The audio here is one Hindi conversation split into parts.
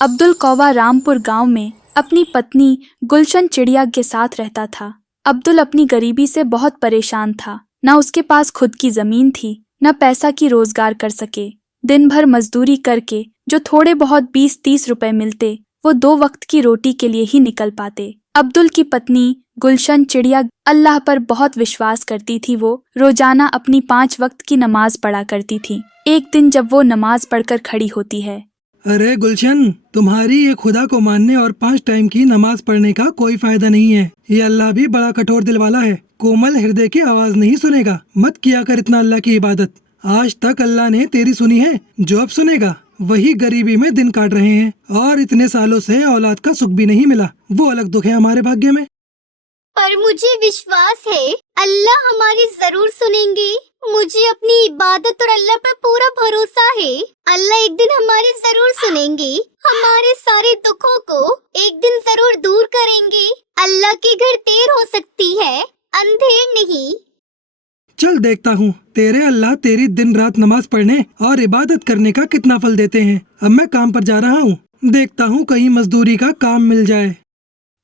अब्दुल कौवा रामपुर गांव में अपनी पत्नी गुलशन चिड़िया के साथ रहता था। अब्दुल अपनी गरीबी से बहुत परेशान था। न उसके पास खुद की जमीन थी, न पैसा की रोजगार कर सके। दिन भर मजदूरी करके जो थोड़े बहुत 20-30 रुपए मिलते वो 2 वक्त की रोटी के लिए ही निकल पाते। अब्दुल की पत्नी गुलशन चिड़िया अल्लाह पर बहुत विश्वास करती थी। वो रोजाना अपनी 5 वक्त की नमाज पढ़ा करती थी। एक दिन जब वो नमाज पढ़कर खड़ी होती है, अरे गुलशन, तुम्हारी ये खुदा को मानने और 5 टाइम की नमाज पढ़ने का कोई फायदा नहीं है। ये अल्लाह भी बड़ा कठोर दिल वाला है, कोमल हृदय की आवाज नहीं सुनेगा। मत किया कर इतना अल्लाह की इबादत। आज तक अल्लाह ने तेरी सुनी है, जो अब सुनेगा वही गरीबी में दिन काट रहे हैं और इतने सालों से औलाद का सुख भी नहीं मिला। वो अलग दुख है हमारे भाग्य में। पर मुझे विश्वास है अल्लाह हमारी जरूर सुनेंगे। मुझे अपनी इबादत और अल्लाह पर पूरा भरोसा है। अल्लाह एक दिन हमारी जरूर सुनेंगे। हमारे सारे दुखों को एक दिन जरूर दूर करेंगे। अल्लाह के घर देर हो सकती है, अंधेर नहीं। चल देखता हूँ तेरे अल्लाह तेरी दिन रात नमाज पढ़ने और इबादत करने का कितना फल देते हैं। अब मैं काम पर जा रहा हूँ, देखता हूँ कहीं मजदूरी का काम मिल जाए।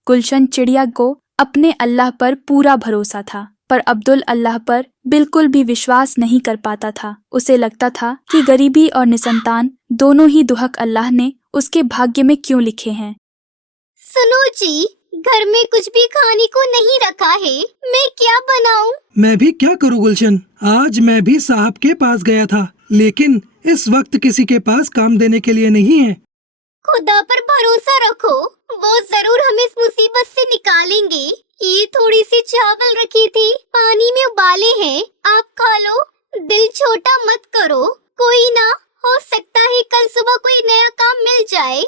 गुलशन चिड़िया को अपने अल्लाह पर पूरा भरोसा था, पर अब्दुल अल्लाह पर बिल्कुल भी विश्वास नहीं कर पाता था। उसे लगता था कि गरीबी और निसंतान दोनों ही दुहक अल्लाह ने उसके भाग्य में क्यों लिखे हैं। सुनो जी, घर में कुछ भी खाने को नहीं रखा है, मैं क्या बनाऊं? मैं भी क्या करूँ गुलशन, आज मैं भी साहब के पास गया था, लेकिन इस वक्त किसी के पास काम देने के लिए नहीं है। खुदा पर भरोसा रखो, वो जरूर हमें इस मुसीबत से निकालेंगे। ये थोड़ी सी चावल रखी थी, पानी में उबाले हैं, आप खा लो। दिल छोटा मत करो, कोई ना, हो सकता है कल सुबह कोई नया काम मिल जाए।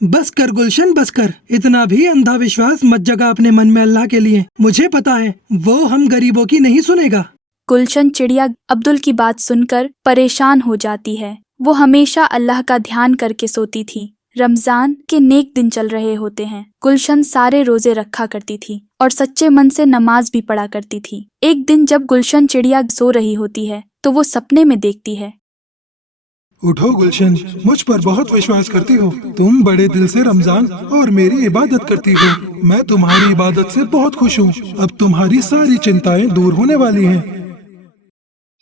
बस कर गुलशन, बस कर। इतना भी अंधा विश्वास मत जगा अपने मन में अल्लाह के लिए। मुझे पता है वो हम गरीबों की नहीं सुनेगा। गुलशन चिड़िया अब्दुल की बात सुनकर परेशान हो जाती है। वो हमेशा अल्लाह का ध्यान करके सोती थी। रमजान के नेक दिन चल रहे होते हैं। गुलशन सारे रोजे रखा करती थी और सच्चे मन से नमाज भी पढ़ा करती थी। एक दिन जब गुलशन चिड़िया सो रही होती है तो वो सपने में देखती है, उठो गुलशन, मुझ पर बहुत विश्वास करती हो। तुम बड़े दिल से रमजान और मेरी इबादत करती हो। मैं तुम्हारी इबादत से बहुत खुश हूँ। अब तुम्हारी सारी चिंताएं दूर होने वाली हैं।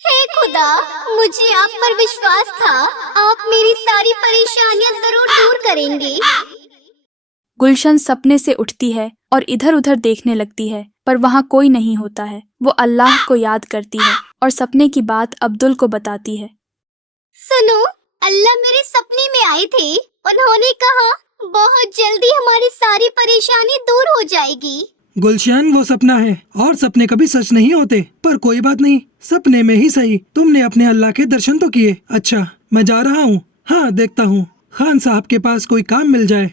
हे खुदा, मुझे आप पर विश्वास था, आप मेरी सारी परेशानियां जरूर दूर करेंगे। गुलशन सपने से उठती है और इधर उधर देखने लगती है, पर वहाँ कोई नहीं होता है। वो अल्लाह को याद करती है और सपने की बात अब्दुल को बताती है। सुनो, अल्लाह मेरे सपने में आए थे। उन्होंने कहा बहुत जल्दी हमारी सारी परेशानी दूर हो जाएगी। गुलशन, वो सपना है और सपने कभी सच नहीं होते, पर कोई बात नहीं, सपने में ही सही तुमने अपने अल्लाह के दर्शन तो किए। अच्छा, मैं जा रहा हूँ। हाँ, देखता हूँ खान साहब के पास कोई काम मिल जाए।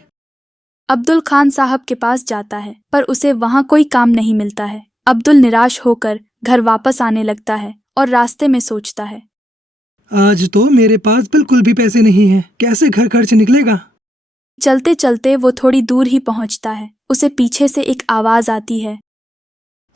अब्दुल खान साहब के पास जाता है, पर उसे वहाँ कोई काम नहीं मिलता है। अब्दुल निराश होकर घर वापस आने लगता है और रास्ते में सोचता है, आज तो मेरे पास बिल्कुल भी पैसे नहीं हैं, कैसे घर खर्च निकलेगा। चलते चलते वो थोड़ी दूर ही पहुँचता है। उसे पीछे से एक आवाज आती है,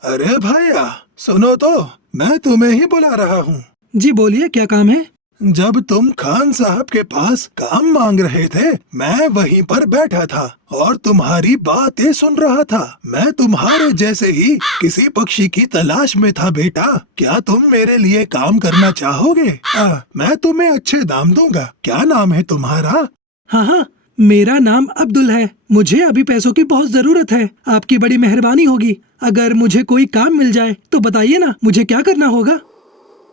अरे भैया सुनो तो, मैं तुम्हें ही बुला रहा हूँ। जी बोलिए, क्या काम है। जब तुम खान साहब के पास काम मांग रहे थे, मैं वहीं पर बैठा था और तुम्हारी बातें सुन रहा था। मैं तुम्हारे जैसे ही किसी पक्षी की तलाश में था बेटा। क्या तुम मेरे लिए काम करना चाहोगे? मैं तुम्हें अच्छे दाम दूंगा। क्या नाम है तुम्हारा? हाँ हाँ, मेरा नाम अब्दुल है। मुझे अभी पैसों की बहुत जरूरत है। आपकी बड़ी मेहरबानी होगी। अगर मुझे कोई काम मिल जाए तो बताइए ना, मुझे क्या करना होगा।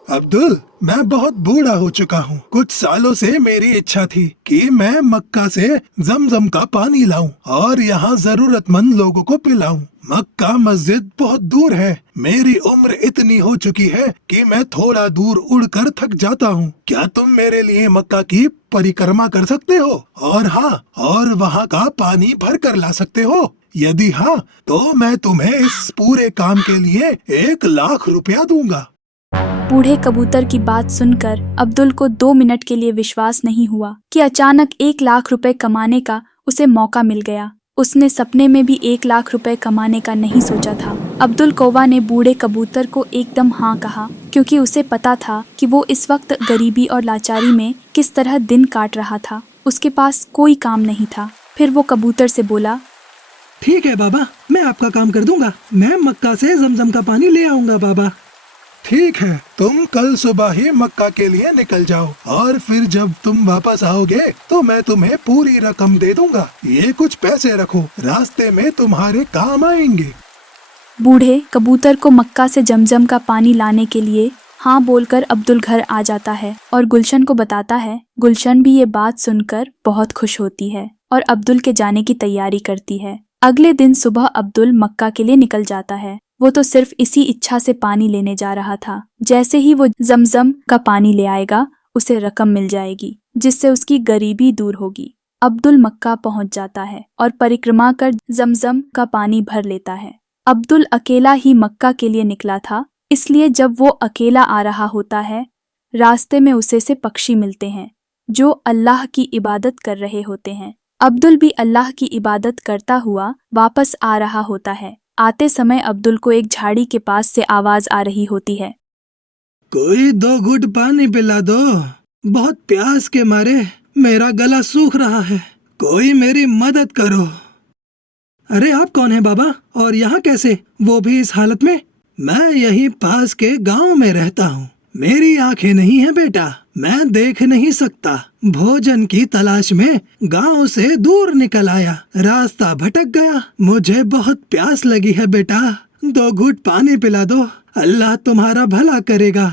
अब्दुल, मैं बहुत बूढ़ा हो चुका हूँ। कुछ सालों से मेरी इच्छा थी कि मैं मक्का से जमजम का पानी लाऊं और यहाँ जरूरतमंद लोगों को पिलाऊं। मक्का मस्जिद बहुत दूर है। मेरी उम्र इतनी हो चुकी है कि मैं थोड़ा दूर उड़कर थक जाता हूँ। क्या तुम मेरे लिए मक्का की परिक्रमा कर सकते हो? और हाँ, और वहाँ का पानी भर कर ला सकते हो? यदि हाँ, तो मैं तुम्हें इस पूरे काम के लिए 1,00,000 रुपया दूंगा। बूढ़े कबूतर की बात सुनकर अब्दुल को 2 मिनट के लिए विश्वास नहीं हुआ कि अचानक 1,00,000 रुपए कमाने का उसे मौका मिल गया। उसने सपने में भी 1,00,000 रुपए कमाने का नहीं सोचा था। अब्दुल कौवा ने बूढ़े कबूतर को एकदम हाँ कहा, क्योंकि उसे पता था कि वो इस वक्त गरीबी और लाचारी में किस तरह दिन काट रहा था। उसके पास कोई काम नहीं था। फिर वो कबूतर से बोला, ठीक है बाबा, मैं आपका काम कर दूंगा। मैं मक्का से जमजम का पानी ले आऊंगा बाबा। ठीक है, तुम कल सुबह ही मक्का के लिए निकल जाओ और फिर जब तुम वापस आओगे तो मैं तुम्हें पूरी रकम दे दूंगा। ये कुछ पैसे रखो, रास्ते में तुम्हारे काम आएंगे। बूढ़े कबूतर को मक्का से जमजम का पानी लाने के लिए हाँ बोलकर अब्दुल घर आ जाता है और गुलशन को बताता है। गुलशन भी ये बात सुनकर बहुत खुश होती है और अब्दुल के जाने की तैयारी करती है। अगले दिन सुबह अब्दुल मक्का के लिए निकल जाता है। वो तो सिर्फ इसी इच्छा से पानी लेने जा रहा था। जैसे ही वो जमजम का पानी ले आएगा, उसे रकम मिल जाएगी जिससे उसकी गरीबी दूर होगी। अब्दुल मक्का पहुंच जाता है और परिक्रमा कर जमजम का पानी भर लेता है। अब्दुल अकेला ही मक्का के लिए निकला था, इसलिए जब वो अकेला आ रहा होता है, रास्ते में उसे से पक्षी मिलते हैं जो अल्लाह की इबादत कर रहे होते हैं। अब्दुल भी अल्लाह की इबादत करता हुआ वापस आ रहा होता है। आते समय अब्दुल को एक झाड़ी के पास से आवाज आ रही होती है, कोई 2 घुट पानी पिला दो, बहुत प्यास के मारे मेरा गला सूख रहा है, कोई मेरी मदद करो। अरे आप कौन है बाबा, और यहाँ कैसे, वो भी इस हालत में? मैं यहीं पास के गांव में रहता हूँ। मेरी आंखें नहीं है बेटा, मैं देख नहीं सकता। भोजन की तलाश में गांव से दूर निकल आया, रास्ता भटक गया। मुझे बहुत प्यास लगी है बेटा, 2 घूंट पानी पिला दो, अल्लाह तुम्हारा भला करेगा।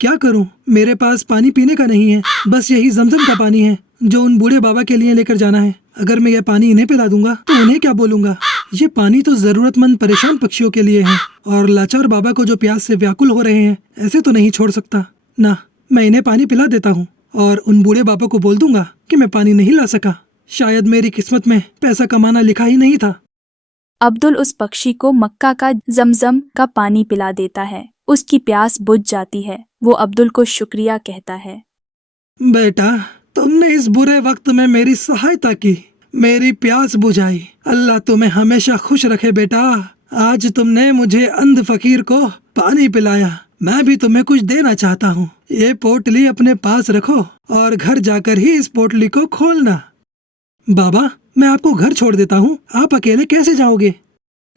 क्या करूं, मेरे पास पानी पीने का नहीं है, बस यही जमजम का पानी है जो उन बूढ़े बाबा के लिए लेकर जाना है। अगर मैं यह पानी इन्हें पिला दूंगा तो उन्हें क्या बोलूंगा? ये पानी तो जरूरतमंद परेशान पक्षियों के लिए है, और लाचार बाबा को जो प्यास से व्याकुल हो रहे हैं, ऐसे तो नहीं छोड़ सकता ना। मैं इन्हें पानी पिला देता हूँ और उन बूढ़े बाबा को बोल दूंगा कि मैं पानी नहीं ला सका। शायद मेरी किस्मत में पैसा कमाना लिखा ही नहीं था। अब्दुल उस पक्षी को मक्का का जमजम का पानी पिला देता है। उसकी प्यास बुझ जाती है। वो अब्दुल को शुक्रिया कहता है। बेटा, तुमने इस बुरे वक्त में मेरी सहायता की, मेरी प्यास बुझाई। अल्लाह तुम्हें हमेशा खुश रखे बेटा। आज तुमने मुझे अंध फकीर को पानी पिलाया, मैं भी तुम्हें कुछ देना चाहता हूँ। ये पोटली अपने पास रखो और घर जाकर ही इस पोटली को खोलना। बाबा, मैं आपको घर छोड़ देता हूँ, आप अकेले कैसे जाओगे?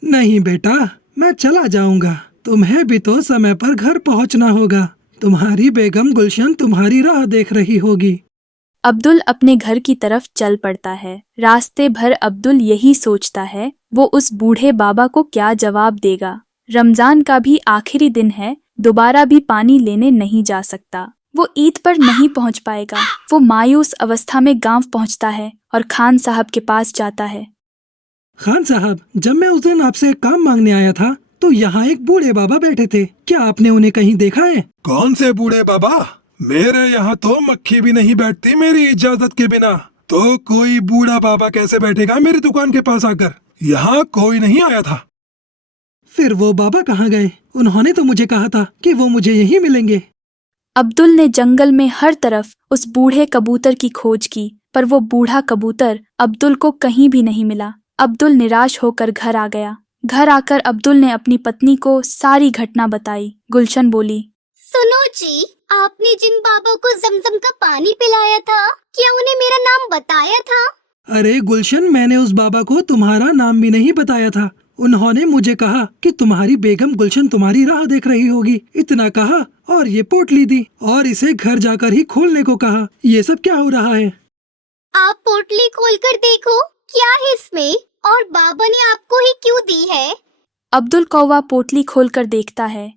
नहीं बेटा, मैं चला जाऊंगा, तुम्हें भी तो समय पर घर पहुँचना होगा। तुम्हारी बेगम गुलशन तुम्हारी राह देख रही होगी। अब्दुल अपने घर की तरफ चल पड़ता है। रास्ते भर अब्दुल यही सोचता है, वो उस बूढ़े बाबा को क्या जवाब देगा। रमजान का भी आखिरी दिन है, दोबारा भी पानी लेने नहीं जा सकता। वो ईद पर नहीं पहुंच पाएगा। वो मायूस अवस्था में गांव पहुंचता है और खान साहब के पास जाता है। खान साहब, जब मैं उस दिन आपसे एक काम मांगने आया था तो यहाँ एक बूढ़े बाबा बैठे थे, क्या आपने उन्हें कहीं देखा है? कौन से बूढ़े बाबा? मेरे यहाँ तो मक्खी भी नहीं बैठती मेरी इजाजत के बिना। तो कोई बूढ़ा बाबा कैसे बैठेगा मेरी दुकान के पास आकर? यहाँ कोई नहीं आया था। फिर वो बाबा कहाँ गए? उन्होंने तो मुझे कहा था कि वो मुझे यहीं मिलेंगे। अब्दुल ने जंगल में हर तरफ उस बूढ़े कबूतर की खोज की, पर वो बूढ़ा कबूतर अब्दुल को कहीं भी नहीं मिला। अब्दुल निराश होकर घर आ गया। घर आकर अब्दुल ने अपनी पत्नी को सारी घटना बताई। गुलशन बोली, सुनो जी, आपने जिन बाबा को जमजम का पानी पिलाया था, क्या उन्हें मेरा नाम बताया था? अरे गुलशन, मैंने उस बाबा को तुम्हारा नाम भी नहीं बताया था। उन्होंने मुझे कहा कि तुम्हारी बेगम गुलशन तुम्हारी राह देख रही होगी, इतना कहा और ये पोटली दी और इसे घर जाकर ही खोलने को कहा। ये सब क्या हो रहा है? आप पोटली खोलकर देखो, क्या है इसमें, और बाबा ने आपको ही क्यों दी है? अब्दुल कौवा पोटली खोलकर देखता है।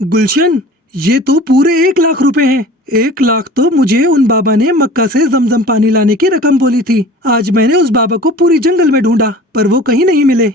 गुलशन, ये तो पूरे 1 लाख रुपए हैं। 1 लाख तो मुझे उन बाबा ने मक्का से जमजम पानी लाने की रकम बोली थी। आज मैंने उस बाबा को पूरी जंगल में ढूंढा, पर वो कहीं नहीं मिले।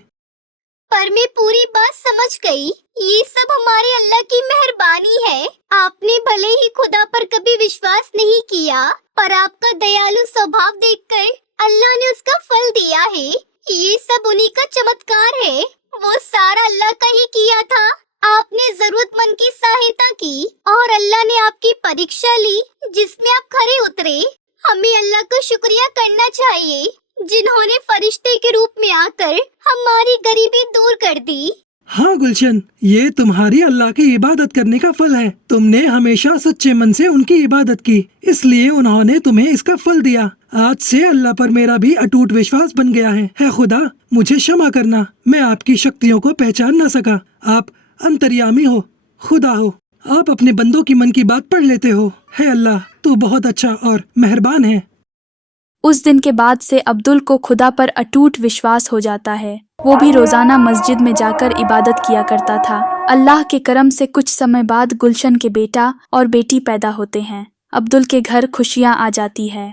पर मैं पूरी बात समझ गई। ये सब हमारे अल्लाह की मेहरबानी है। आपने भले ही खुदा पर कभी विश्वास नहीं किया, पर आपका दयालु स्वभाव देखकर अल्लाह ने उसका फल दिया है। ये सब उन्हीं का चमत्कार है। वो सारा अल्लाह का ही किया था। आपने जरूरतमंद की सहायता की और अल्लाह ने आपकी परीक्षा ली, जिसमें आप खरे उतरे। हमें अल्लाह का शुक्रिया करना चाहिए, जिन्होंने फरिश्ते के रूप में आकर हमारी गरीबी दूर कर दी। हाँ गुलशन, ये तुम्हारी अल्लाह की इबादत करने का फल है। तुमने हमेशा सच्चे मन से उनकी इबादत की, इसलिए उन्होंने तुम्हें इसका फल दिया। आज से अल्लाह पर मेरा भी अटूट विश्वास बन गया है खुदा, मुझे क्षमा करना, मैं आपकी शक्तियों को पहचान न सका। आप अंतर्यामी हो, खुदा हो, आप अपने बंदों की मन की बात पढ़ लेते हो। है अल्लाह, तू बहुत अच्छा और मेहरबान है। उस दिन के बाद से अब्दुल को खुदा पर अटूट विश्वास हो जाता है। वो भी रोजाना मस्जिद में जाकर इबादत किया करता था। अल्लाह के करम से कुछ समय बाद गुलशन के बेटा और बेटी पैदा होते हैं। अब्दुल के घर खुशियां आ जाती है।